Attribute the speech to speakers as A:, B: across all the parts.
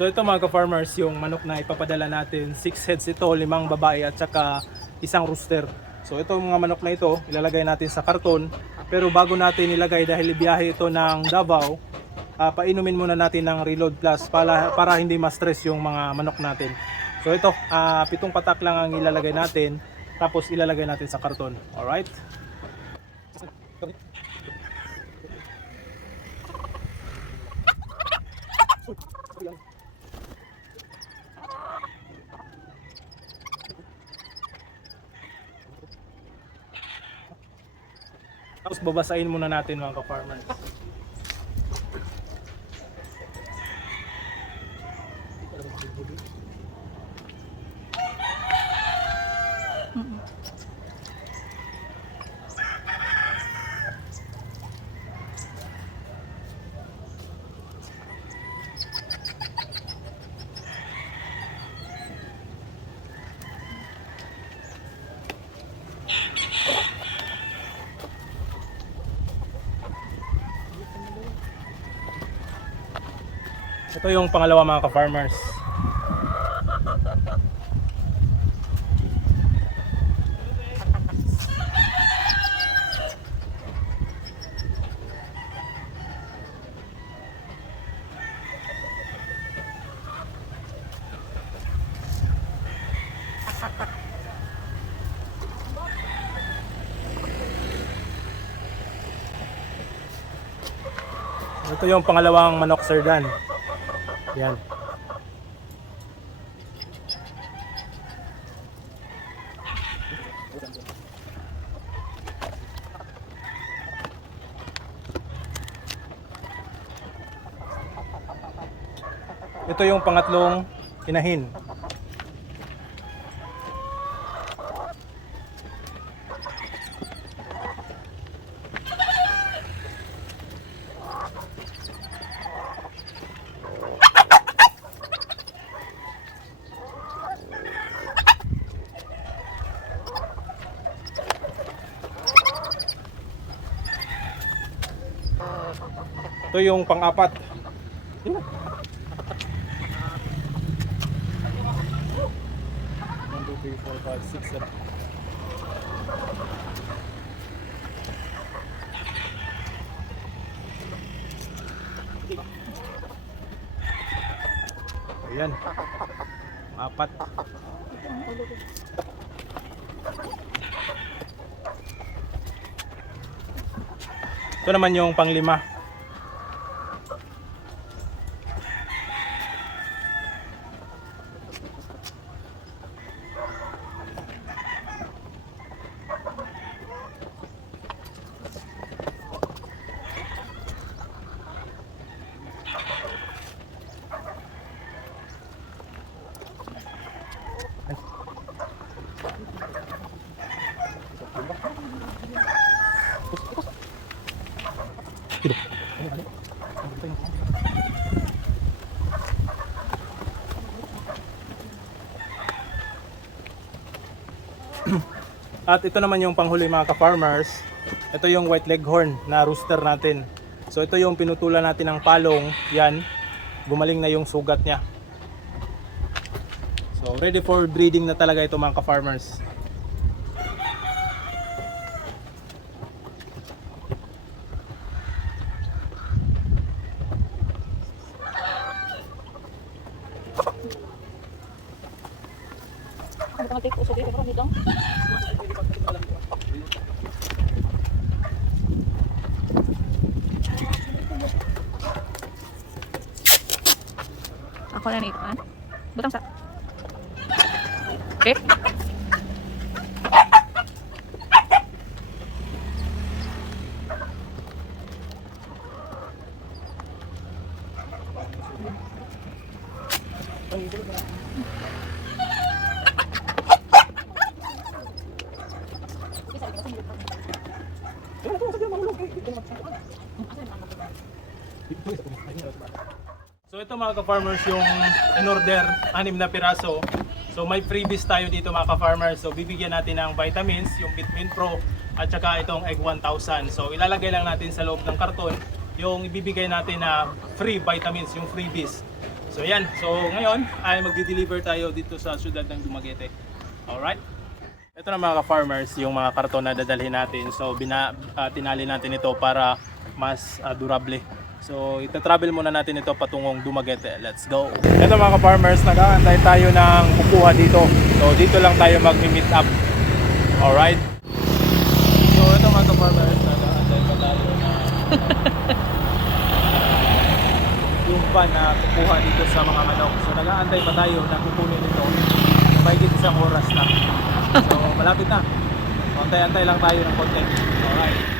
A: So ito mga ka-farmers, yung manok na ipapadala natin, 6 heads ito, limang babae at saka isang rooster. So ito mga manok na ito, ilalagay natin sa karton. Pero bago natin ilagay dahil ibiyahe ito ng Davao, ah, painumin muna natin ng Reload Plus para, para hindi ma-stress yung mga manok natin. So ito, ah, pitong patak lang ang ilalagay natin, tapos ilalagay natin sa karton. Alright? Tapos babasahin muna natin mga ka-farmers. Ito yung pangalawa mga ka-farmers. Ito yung pangalawang manok sir Dan. Yan. Ito yung pangatlong inahin. Ito yung pang-apat. Ayan. Apat. Ito naman yung panglima. At ito naman yung panghuli mga ka-farmers. Ito yung white leghorn na rooster natin. So ito yung pinutulan natin ng palong. Yan. Gumaling na yung sugat niya. So ready for breeding na talaga ito mga ka-farmers.
B: Ako na ito, ha? Butang sa. Okay.
A: Mga ka-farmers yung in-order, anim na piraso. So may freebies tayo dito mga ka-farmers. So bibigyan natin ng vitamins, yung Vitamin Pro at saka itong Egg 1000. So ilalagay lang natin sa loob ng karton yung ibibigay natin na free vitamins, yung freebies. So yan, so ngayon ay magdi-deliver tayo dito sa syudad ng Dumaguete. Alright? Ito na mga ka-farmers, yung mga karton na dadalhin natin. So bina, ah, tinali natin ito para mas ah, durable. So ita-travel muna natin ito patungong Dumaguete. Let's go! Ito mga ka-farmers, nag-aantay tayo ng kukuha dito. So dito lang tayo mag-meet up. Alright? So ito mga ka-farmers, nag-aantay pa tayo na yung pan na kukuha dito sa mga manok. So nag-aantay pa tayo na kukunin ito. Mahigit isang oras na. So malapit na. Antay-antay lang tayo ng konti. Alright.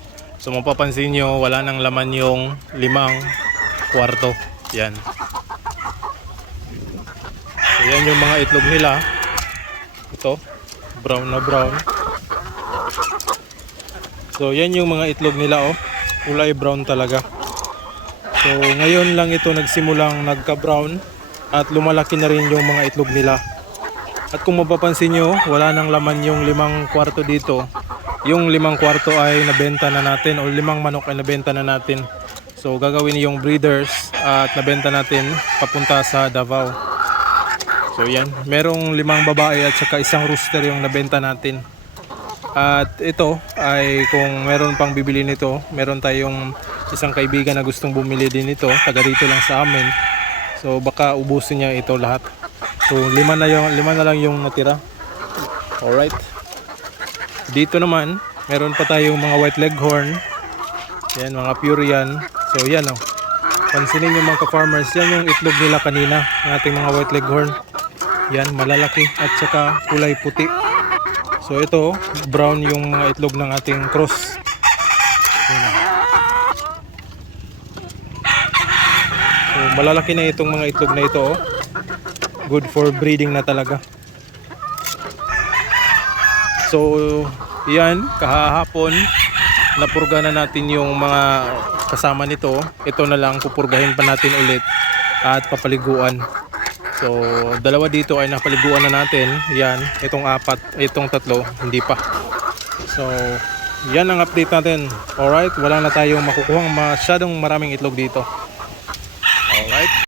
A: So mapapansin nyo, wala nang laman yung limang kwarto. Yan. So yan yung mga itlog nila. Ito, brown na brown. So yan yung mga itlog nila oh. Kulay brown talaga. So ngayon lang ito nagsimulang nagka-brown at lumalaki na rin yung mga itlog nila. At kung mapapansin nyo, wala nang laman yung limang kwarto dito. Yung limang kwarto ay nabenta na natin o limang manok ay nabenta na natin. So gagawin yung breeders at nabenta natin papunta sa Davao. So yan, merong limang babae at saka isang rooster yung nabenta natin. At ito ay kung meron pang bibili nito, meron tayong isang kaibigan na gustong bumili din nito, taga rito lang sa amin. So baka ubusin niya ito lahat. So lima na yung lima na lang yung natira. Alright. Dito naman, meron pa tayong mga white leghorn. Yan, mga pure yan. So yan oh. Pansinin yung mga ka-farmers, yan yung itlog nila kanina, ng ating mga white leghorn. Yan, malalaki at saka kulay puti. So ito, brown yung mga itlog ng ating cross. Yan, oh. So malalaki na itong mga itlog na ito oh. Good for breeding na talaga. So yan, kahahapon napurga na natin yung mga kasama nito. Ito na lang pupurgahin pa natin ulit at papaliguan. So dalawa dito ay napaliguan na natin. Yan, itong apat, itong tatlo hindi pa. So yan ang update natin. Alright, wala na tayong makukuha masyadong maraming itlog dito.